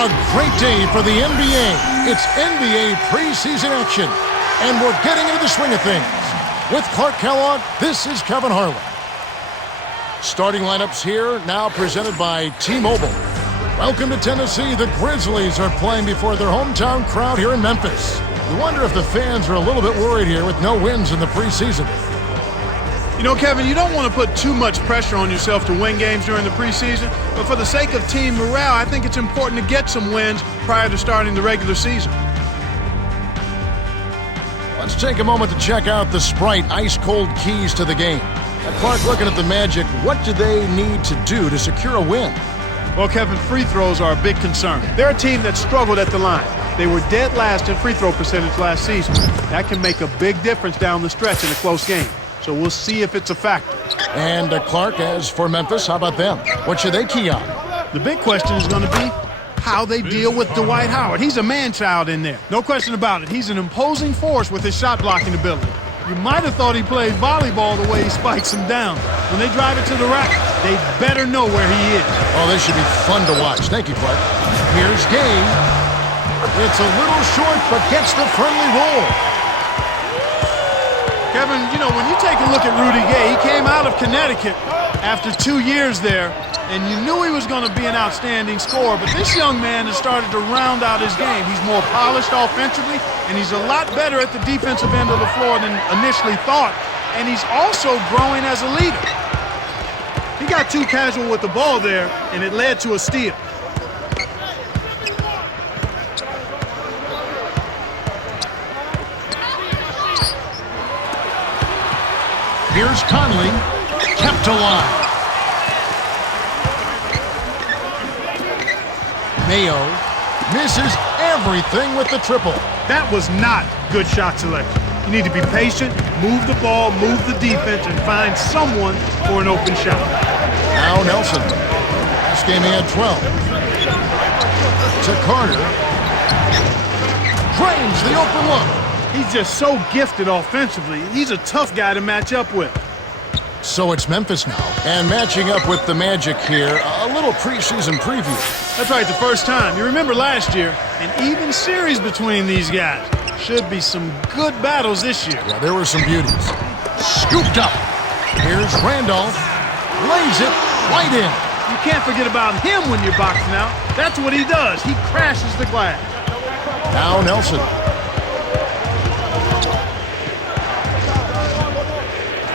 A great day for the NBA. It's NBA preseason action, and we're getting into the swing of things. With Clark Kellogg, this is Kevin Harlan. Starting lineups here, now presented by T-Mobile. Welcome to Tennessee. The Grizzlies are playing before their hometown crowd here in Memphis. You wonder if the fans are a little bit worried here with no wins in the preseason. You know, Kevin, you don't want to put too much pressure on yourself to win games during the preseason, but for the sake of team morale, I think it's important to get some wins prior to starting the regular season. Let's take a moment to check out the Sprite ice-cold keys to the game. Now, Clark, looking at the Magic, what do they need to do to secure a win? Well, Kevin, free throws are a big concern. They're a team that struggled at the line. They were dead last in free throw percentage last season. That can make a big difference down the stretch in a close game. So we'll see if it's a factor. And Clark, as for Memphis, how about them? What should they key on? The big question is going to be how they deal with Dwight Howard. He's a man-child in there. No question about it. He's an imposing force with his shot-blocking ability. You might have thought he played volleyball the way he spikes them down. When they drive it to the rack, they better know where he is. Oh, this should be fun to watch. Thank you, Clark. Here's Gay. It's a little short, but gets the friendly roll. Kevin, you know, when you take a look at Rudy Gay, he came out of Connecticut after 2 years there, and you knew he was going to be an outstanding scorer, but this young man has started to round out his game. He's more polished offensively, and he's a lot better at the defensive end of the floor than initially thought, and he's also growing as a leader. He got too casual with the ball there, and it led to a steal. Here's Conley, kept alive. Mayo misses everything with the triple. That was not good shot selection. You need to be patient, move the ball, move the defense, and find someone for an open shot. Now Nelson. Last game he had 12. To Carter. Drains the open look. He's just so gifted offensively. He's a tough guy to match up with. So it's Memphis now, and matching up with the Magic here, a little preseason preview. That's right, the first time. You remember last year, an even series between these guys. Should be some good battles this year. Yeah, there were some beauties. Scooped up. Here's Randolph. Lays it right in. You can't forget about him when you're boxing out. That's what he does. He crashes the glass. Now Nelson.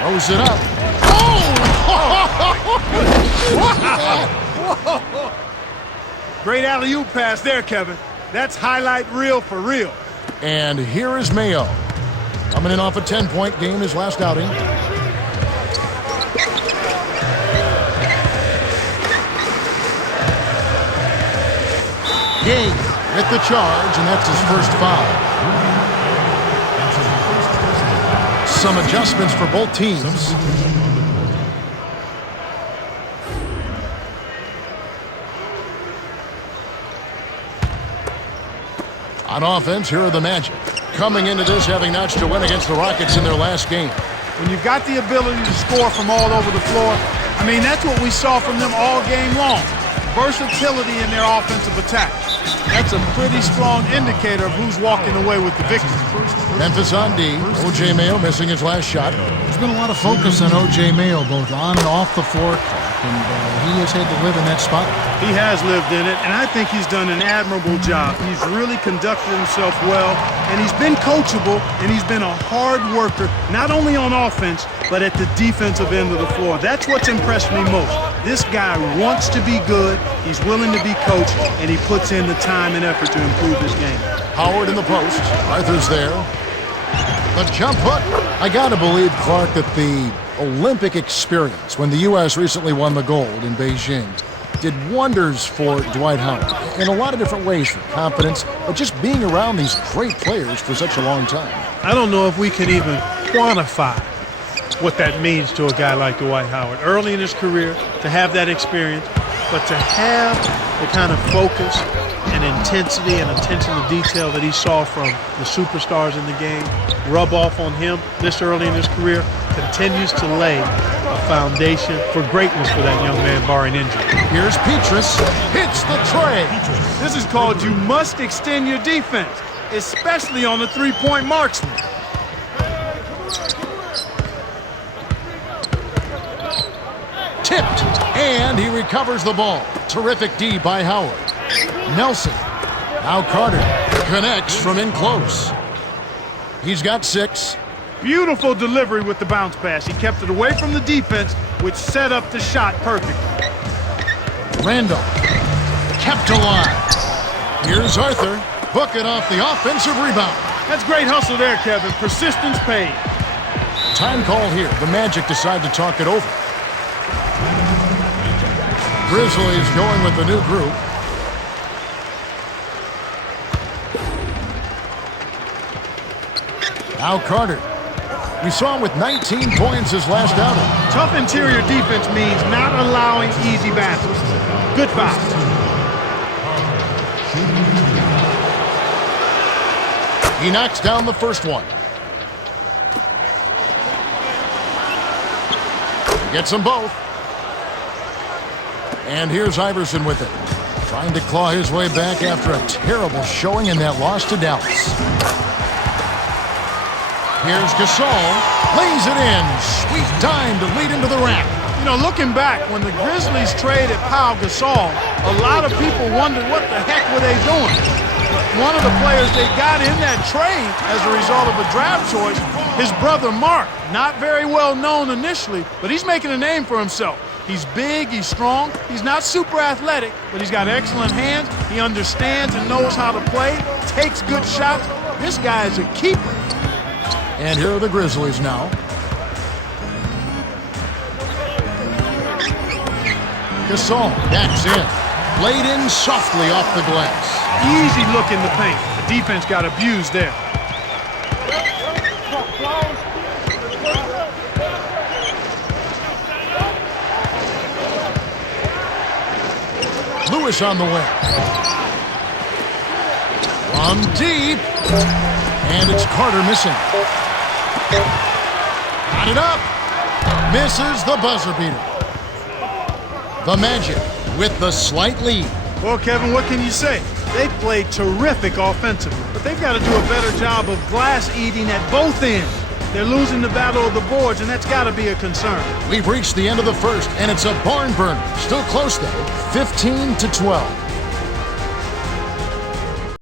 Throws it up. Oh! Great alley-oop pass there, Kevin. That's highlight reel for real. And here is Mayo. Coming in off a 10-point game his last outing. Gay with the charge, and that's his first foul. Some adjustments for both teams. On offense, here are the Magic. Coming into this, having notched a win against the Rockets in their last game. When you've got the ability to score from all over the floor, I mean, that's what we saw from them all game long. Versatility in their offensive attack. That's a pretty strong indicator of who's walking away with the victory. Memphis on D. O.J. Mayo missing his last shot. There's been a lot of focus on O.J. Mayo, both on and off the floor, and he has had to live in that spot. He has lived in it, and I think he's done an admirable job. He's really conducted himself well, and he's been coachable, and he's been a hard worker, not only on offense, but at the defensive end of the floor. That's what's impressed me most. This guy wants to be good, he's willing to be coached, and he puts in the time and effort to improve his game. Howard in the post. Arthur's there. The jump hook. I gotta believe, Clark, that the Olympic experience, when the U.S. recently won the gold in Beijing, did wonders for Dwight Howard in a lot of different ways, for confidence, but just being around these great players for such a long time. I don't know if we can even quantify what that means to a guy like Dwight Howard. Early in his career, to have that experience, but to have the kind of focus and intensity and attention to detail that he saw from the superstars in the game rub off on him this early in his career continues to lay a foundation for greatness for that young man, barring injury. Here's Petrus, hits the tray. This is called you must extend your defense, especially on the three-point marksman. Tipped, and he recovers the ball. Terrific D by Howard. Nelson, now Carter, connects from in close. He's got 6. Beautiful delivery with the bounce pass. He kept it away from the defense, which set up the shot perfectly. Randolph, kept alive. Here's Arthur, booking off the offensive rebound. That's great hustle there, Kevin. Persistence paid. Time call here. The Magic decide to talk it over. Grizzlies going with the new group. Now Carter. We saw him with 19 points his last outing. Tough interior defense means not allowing easy baskets. Good foul. He knocks down the first one. Gets them both. And here's Iverson with it. Trying to claw his way back after a terrible showing in that loss to Dallas. Here's Gasol. Lays it in. Sweet dime to lead him to the rack. You know, looking back, when the Grizzlies traded Pau Gasol, a lot of people wondered what the heck were they doing. But one of the players they got in that trade as a result of a draft choice, his brother Mark. Not very well known initially, but he's making a name for himself. He's big, he's strong, he's not super athletic, but he's got excellent hands. He understands and knows how to play, takes good shots. This guy is a keeper. And here are the Grizzlies now. Gasol backs in. Laid in softly off the glass. Easy look in the paint. The defense got abused there. Lewis on the way. From deep. And it's Carter missing. Got it up. Misses the buzzer beater. The Magic with the slight lead. Well, Kevin, what can you say? They played terrific offensively, but they've got to do a better job of glass eating at both ends. They're losing the battle of the boards, and that's got to be a concern. We've reached the end of the first, and it's a barn burner. Still close, though, 15-12.